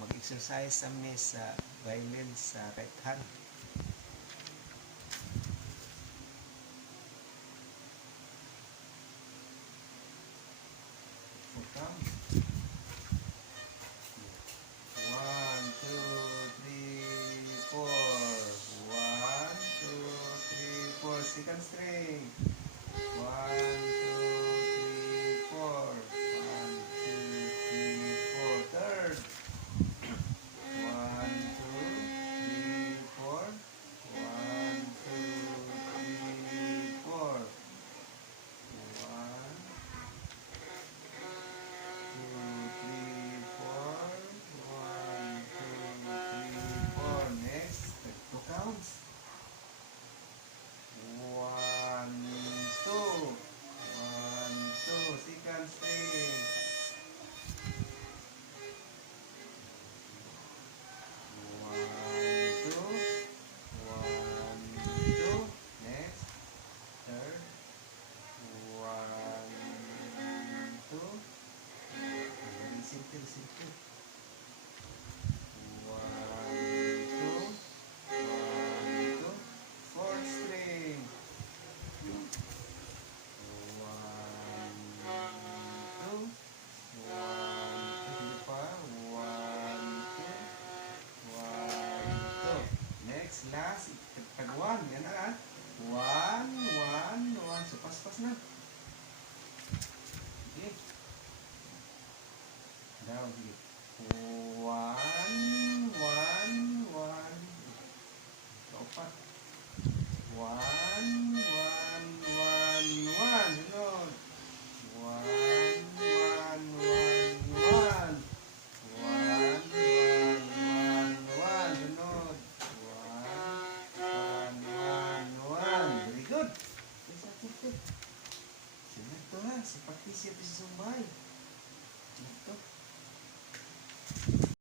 mag-exercise sa sa violin sa right hand. Four counts. 1, 2, 3, 4. 1, 2, 3, 4. Second string. 1, 2, 3, 4. 1, 2, 3, 4. Third. 1, 2, 3, 4. 1, 2, 3, 4. 1, 2, 3, 4. 1, 2, 3, 4. Next, two counts. 1, 2. 1, 2. Second string. 1, 2. 1, 2. Next, third. 1, 2. Simple, simple. 1, 2. 1, 2. Fourth string. 1, 2. 1, 2 pa. 1, 2. 1, 2. Next, last. Tag 1. Yan na. 1, 1, 1. So, pas-pas na. Okay. Down here. 1, 1, 1. Kaupat. 1, 1, 1, 1. Sunod. 1, 1, 1, 1. 1, 1, 1, 1. Sunod. 1, 1, 1. Very good. Isa, ito. Sino ito ha? Si Patricia ito sa Sumbay. Ito.